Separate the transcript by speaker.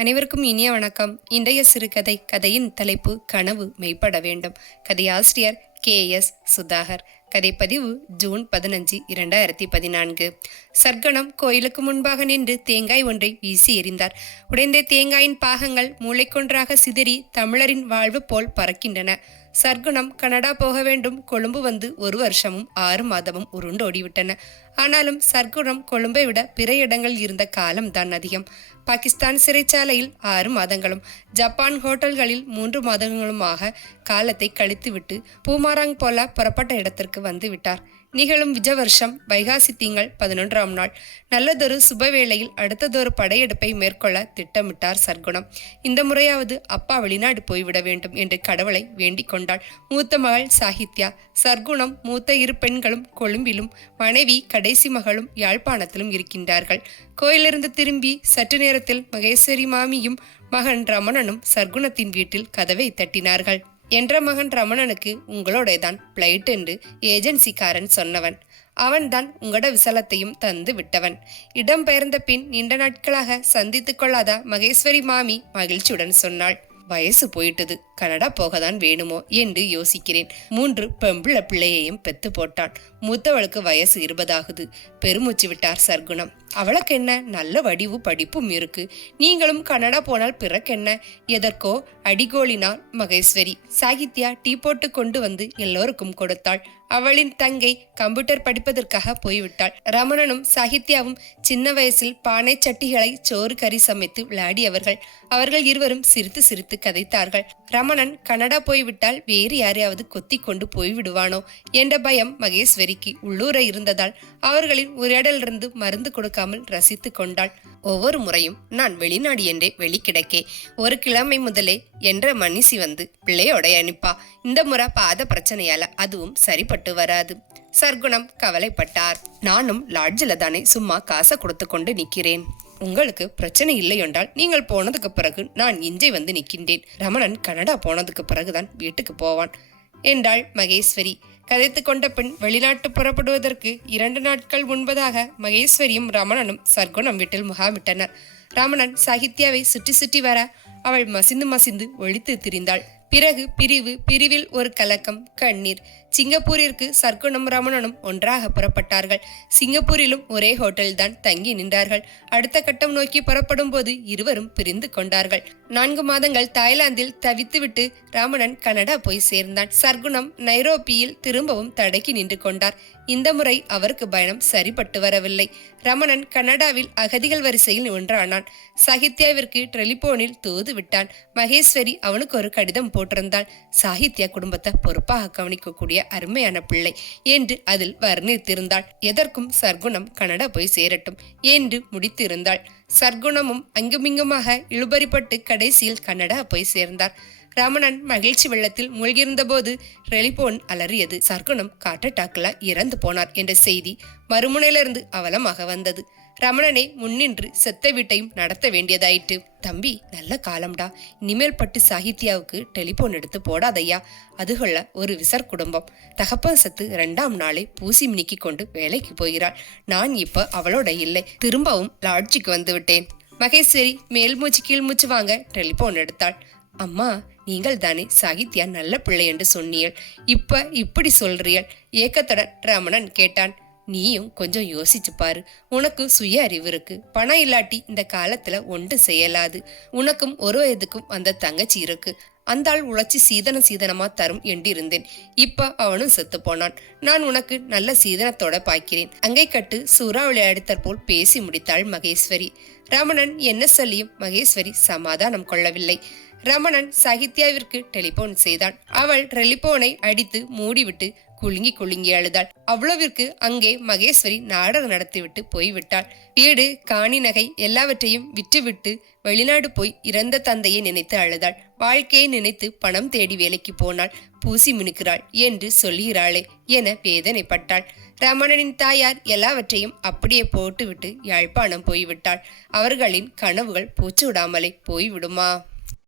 Speaker 1: அனைவருக்கும் இனிய வணக்கம். இன்றைய சிறுகதை கதையின் தலைப்பு கனவு மெய்ப்பட வேண்டும். கதையாசிரியர் கே. எஸ். சுதாகர். கதைப்பதிவு ஜூன் பதினஞ்சு இரண்டாயிரத்தி பதினான்கு. சர்க்கணம் கோயிலுக்கு முன்பாக நின்று தேங்காய் ஒன்றை வீசி எறிந்தார். உடைந்த தேங்காயின் பாகங்கள் மூளைக்கொன்றாக சிதறி தமிழரின் வாழ்வு போல் பறக்கின்றன. சர்க்குணம் கனடா போக வேண்டும். கொழும்பு வந்து ஒரு வருஷமும் ஆறு மாதமும் உருண்டோடிவிட்டன. ஆனாலும் சர்க்குணம் கொழும்பை விட பிற இடங்கள் இருந்த காலம் தான் அதிகம். பாகிஸ்தான் சிறைச்சாலையில் ஆறு மாதங்களும் ஜப்பான் ஹோட்டல்களில் மூன்று மாதங்களுமாக காலத்தை கழித்துவிட்டு பூமாராங் போல புறப்பட்ட இடத்திற்கு வந்து விட்டார். நிகழும் விஜவர்ஷம் வைகாசி திங்கள் பதினொன்றாம் நாள். நல்லதொரு சுபவேளையில் அடுத்ததொரு படையெடுப்பை மேற்கொள்ள திட்டமிட்டார் சர்க்குணம் இந்த முறையாவது அப்பா வெளிநாடு போய்விட வேண்டும் என்று கடவுளை வேண்டிக் கொண்டாள். மூத்த மகள் சாகித்யா சர்க்குணம் மூத்த இரு பெண்களும் கொழும்பிலும் மனைவி கடைசி மகளும் யாழ்ப்பாணத்திலும் இருக்கின்றார்கள். கோயிலிருந்து திரும்பி சற்று நேரத்தில் மகேஸ்வரி மாமியும் மகன் ரமணனும் சர்க்குணத்தின் வீட்டில் கதவை தட்டினார்கள். என்ற மகன் ரமணனுக்கு உங்களோட தான் பிளைட் என்று ஏஜென்சிக்காரன் சொன்னவன். அவன்தான் உங்களோட விசலத்தையும் தந்து விட்டவன். இடம்பெயர்ந்த பின் நீண்ட நாட்களாக சந்தித்துக் கொள்ளாத மகேஸ்வரி மாமி மகிழ்ச்சியுடன் சொன்னாள். வயசு போயிட்டது. கனடா போகதான் வேணுமோ என்று யோசிக்கிறேன். மூன்று பெம்பிள பிள்ளையையும் பெத்து போட்டான். மூத்தவளுக்கு வயசு இருபதாகுது. பெருமூச்சு விட்டார் சர்க்குணம் அவளுக்கு என்ன? நல்ல வடிவு படிப்பும் இருக்கு. நீங்களும் கனடா போனால் பிறக்கென்ன எதற்கோ? அடிகோலினாள் மகேஸ்வரி. சாகித்யா டீ போட்டு கொண்டு வந்து எல்லோருக்கும் கொடுத்தாள். அவளின் தங்கை கம்ப்யூட்டர் படிப்பதற்காக போய்விட்டாள். ரமணனும் சாகித்யாவும் சின்ன வயசில் பானை சட்டிகளை சோறு கறி சமைத்து விளையாடியவர்கள். அவர்கள் இருவரும் சிரித்து சிரித்து கதைத்தார்கள். ரமணன் கனடா போய்விட்டால் வேறு யாரையாவது கொத்தி கொண்டு போய்விடுவானோ என்ற பயம் மகேஸ்வரிக்கு உள்ளூர இருந்ததால் அவர்களின் உரையாடலிருந்து மருந்து கொடுக்காமல் ரசித்து கொண்டாள். ஒவ்வொரு முறையும் நான் வெளிநாடு என்றே வெளிக்கிடக்கே. ஒரு கிழமை முதலே என்ற மனுஷி வந்து பிள்ளையோடைய அனுப்பா இந்த முறை பாத பிரச்சனையால அதுவும் சரிப்பட்டு வராது. சர்க்குணம் கவலைப்பட்டார். நானும் லாட்ஜில் தானே சும்மா காசை கொடுத்து கொண்டு நிற்கிறேன் உங்களுக்கு பிரச்சனை இல்லை என்றால் நீங்கள் போனதுக்கு பிறகு நான் இஞ்சை வந்து நிற்கின்றேன். ரமணன் கனடா போனதுக்கு பிறகுதான் வீட்டுக்கு போவான். என்றாள் மகேஸ்வரி. கதைத்து கொண்ட பின் வெளிநாட்டு புறப்படுவதற்கு இரண்டு நாட்கள் முன்பதாக மகேஸ்வரியும் ரமணனும் சர்க்குணம் வீட்டில் முகாமிட்டனர். ரமணன் சாகித்யாவை சுற்றி சுற்றி வர அவள் மசிந்து மசிந்து ஒழித்து திரிந்தாள். பிறகு பிரிவு பிரிவில் ஒரு கலக்கம் கண்ணீர். சிங்கப்பூரிற்கு சர்க்குணம் ரமணனும் ஒன்றாக புறப்பட்டார்கள். சிங்கப்பூரிலும் ஒரே ஹோட்டலில்தான் தங்கி நின்றார்கள். அடுத்த கட்டம் நோக்கி புறப்படும் போது இருவரும் பிரிந்து கொண்டார்கள். நான்கு மாதங்கள் தாய்லாந்தில் தவித்துவிட்டு ராமணன் கனடா போய் சேர்ந்தான். சர்க்குணம் நைரோப்பியில் திரும்பவும் தடக்கி நின்று கொண்டார். இந்த முறை அவருக்கு பயணம் சரிப்பட்டு வரவில்லை. ரமணன் கனடாவில் அகதிகள் வரிசையில் ஒன்றானான் சாகித்யாவிற்கு டெலிபோனில் தூது விட்டான். மகேஸ்வரி அவனுக்கு ஒரு கடிதம் போட்டிருந்தால் சாகித்யா குடும்பத்தை பொறுப்பாக கவனிக்கக்கூடிய அருமையான பிள்ளை என்று அதில் வர்ணித்திருந்தாள். எதற்கும் சர்க்குணம் கனடா போய் சேரட்டும் என்று முடித்திருந்தாள். சர்க்குணமும் அங்குமிங்குமாக இழுபறிப்பட்டு கடைசியில் கனடா போய் சேர்ந்தார். ரமணன் மகிழ்ச்சி வெள்ளத்தில் மூழ்கியிருந்த போது ரெலிபோன் அலறியது. சர்க்குணம் காட்டட்டாக்கில் இறந்து போனார் என்ற செய்தி மறுமுனையிலிருந்து அவலமாக வந்தது. ரமணனை முன்னின்று செத்த வீட்டையும் நடத்த வேண்டியதாயிற்று. தம்பி நல்ல காலம்டா. இனிமேல் பட்டு சாகித்யாவுக்கு டெலிபோன் எடுத்து போடாதையா அதுகொள்ள ஒரு விசர் குடும்பம். தகப்பன் சத்து ரெண்டாம் நாளே பூசி மினிக்கி கொண்டு வேலைக்கு போகிறாள். நான் இப்ப அவளோட இல்லை. திரும்பவும் லாட்ஜிக்கு வந்துவிட்டேன் மகேஸ்வரி மேல் மூச்சு கீழ் மூச்சு வாங்க டெலிபோன் எடுத்தாள். அம்மா நீங்கள் தானே சாகித்யா நல்ல பிள்ளை என்று சொன்னீள் இப்ப இப்படி சொல்றீள் ஏக்கத்துடன் ரமணன் கேட்டான். நீயும் கொஞ்சம் யோசிச்சு பாரு. உனக்கு சுய அறிவு இருக்கு. பணம் இல்லாட்டி இந்த காலத்துல ஒன்று செய்யலாது. உனக்கும் ஒரு வயதுக்கும் அந்த தங்கச்சி இருக்கு. அந்த ஆள் உழைச்சி சீதன சீதனமா தரும் என்றிருந்தேன். இப்ப அவனும் செத்து போனான். நான் உனக்கு நல்ல சீதனத்தோட பாய்க்கிறேன். அங்கை கட்டு சூறாவளி அடித்தற்போல் பேசி முடித்தாள் மகேஸ்வரி. ரமணன் என்ன சொல்லியும் மகேஸ்வரி சமாதானம் கொள்ளவில்லை. ரமணன் சாகித்யாவிற்கு டெலிபோன் செய்தான். அவள் டெலிபோனை அடித்து மூடிவிட்டு குலுங்கி குலுங்கி அழுதாள். அவ்வளவிற்கு அங்கே மகேஸ்வரி நாடகம் நடத்திவிட்டு போய்விட்டாள். வீடு காணி நகை எல்லாவற்றையும் விற்றுவிட்டு வெளிநாடு போய் இறந்த தந்தையை நினைத்து அழுதாள். வாழ்க்கையை நினைத்து பணம் தேடி வேலைக்கு போனாள். பூசி மினுக்கிறாள் என்று சொல்லுகிறாளே என வேதனைப்பட்டாள். ரமணனின் தாயார் எல்லாவற்றையும் அப்படியே போட்டுவிட்டு யாழ்ப்பாணம் போய்விட்டாள். அவர்களின் கனவுகள் பூச்சு விடாமலே போய்விடுமா?